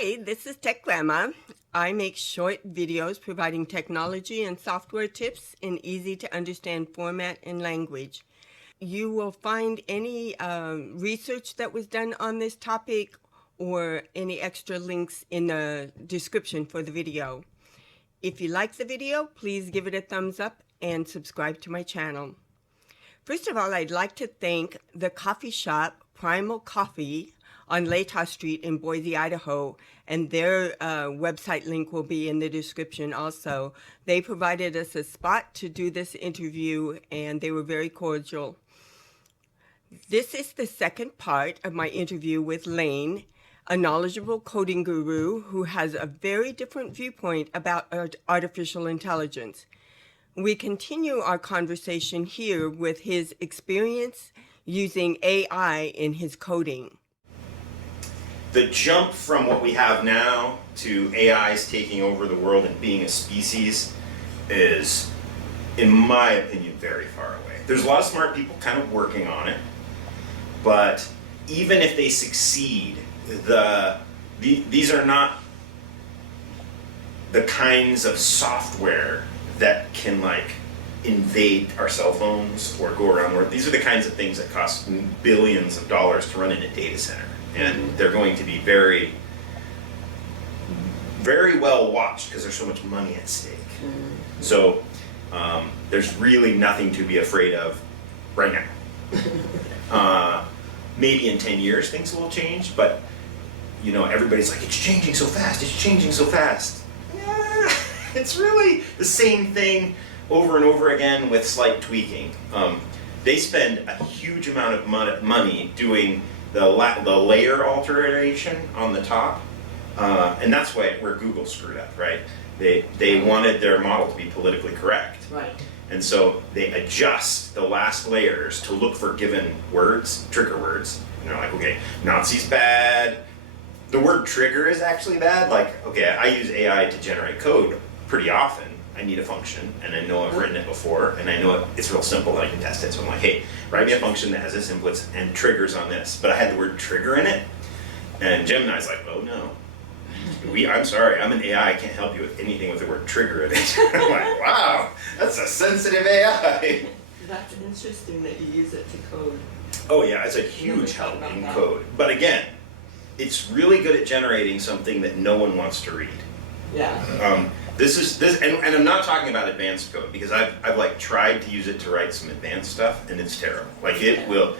Hi, this is Tech Grandma. I make short videos providing technology and software tips in easy to understand format and language. You will find any research that was done on this topic or any extra links in the description for the video. If you like the video, please give it a thumbs up and subscribe to my channel. First of all, I'd like to thank the coffee shop Primal Coffee on Latah Street in Boise, Idaho, and their website link will be in the description also. They provided us a spot to do this interview, and they were very cordial. This is the second part of my interview with Lane, a knowledgeable coding guru who has a very different viewpoint about artificial intelligence. We continue our conversation here with his experience using AI in his coding. The jump from what we have now to AIs taking over the world and being a species is, in my opinion, very far away. There's a lot of smart people kind of working on it, but even if they succeed, these are not the kinds of software that can like invade our cell phones or go around the world. These are the kinds of things that cost billions of dollars to run in a data center. And they're going to be very, very well watched because there's so much money at stake. Mm-hmm. So there's really nothing to be afraid of right now. Maybe in 10 years things will change, but you know, everybody's like, it's changing so fast, it's changing so fast. Yeah, it's really the same thing over and over again with slight tweaking. They spend a huge amount of money doing the layer alteration on the top, and that's where Google screwed up, right? They wanted their model to be politically correct, right? And so they adjust the last layers to look for given words, trigger words. And they're like, okay, Nazi's bad. The word trigger is actually bad. Like, okay, I use AI to generate code pretty often. I need a function, and I know I've written it before, and I know it's real simple that I can test it. So I'm like, hey, write me a function that has this inputs and triggers on this. But I had the word trigger in it, and Gemini's like, oh no. I'm sorry, I'm an AI, I can't help you with anything with the word trigger in it. I'm like, wow, that's a sensitive AI. That's interesting that you use it to code. Oh yeah, it's a huge help in code. But again, it's really good at generating something that no one wants to read. Yeah. And I'm not talking about advanced code because I've like tried to use it to write some advanced stuff and it's terrible. Like it wrote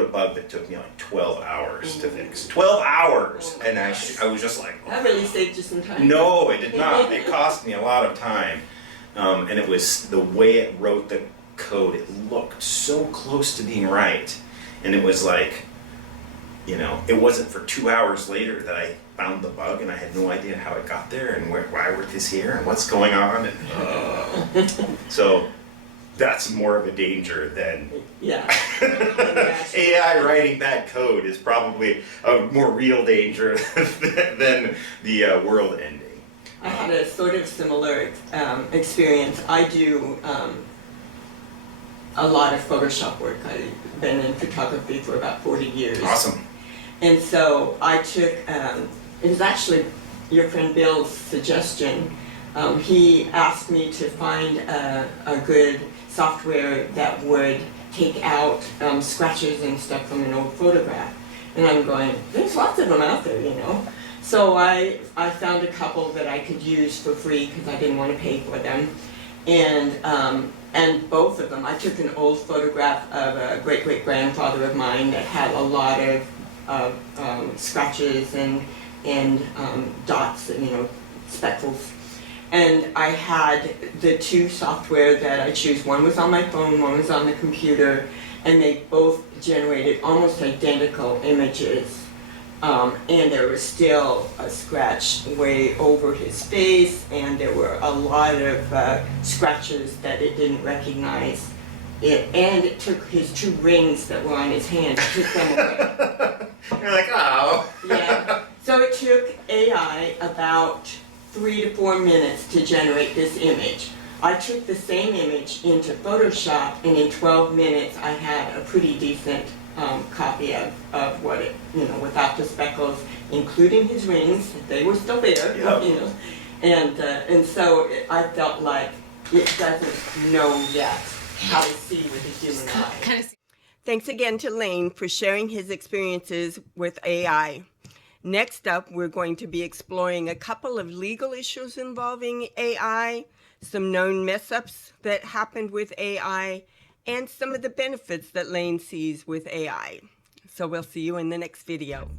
a bug that took me like 12 hours to fix. 12 hours! And I was just like, oh. That really saved you some time. No, it did not. It cost me a lot of time. And it was the way it wrote the code, it looked so close to being right. And it was like, you know, it wasn't for 2 hours later that I found the bug and I had no idea how it got there and why it is here and what's going on. And, so that's more of a danger than AI writing bad code is probably a more real danger than the world ending. I had a sort of similar experience. I do a lot of Photoshop work. I've been in photography for about 40 years. Awesome. And so I took, it was actually your friend Bill's suggestion. He asked me to find a good software that would take out scratches and stuff from an old photograph. And I'm going, there's lots of them out there, you know. So I found a couple that I could use for free because I didn't want to pay for them. And both of them, I took an old photograph of a great-great-grandfather of mine that had a lot of scratches and dots, and, you know, speckles. And I had the two software that I choose. One was on my phone, one was on the computer, and they both generated almost identical images. And there was still a scratch way over his face, and there were a lot of scratches that it didn't recognize. And it took his two rings that were on his hand, it took them away. You're like, oh. Yeah. So it took AI about 3 to 4 minutes to generate this image. I took the same image into Photoshop, and in 12 minutes I had a pretty decent copy of what it, without the speckles, including his rings. They were still there, Yep. And so I felt like it doesn't know yet how to see with the human eye. Kind of. Thanks again to Lane for sharing his experiences with AI. Next up, we're going to be exploring a couple of legal issues involving AI, some known mess-ups that happened with AI, and some of the benefits that Lane sees with AI. So we'll see you in the next video.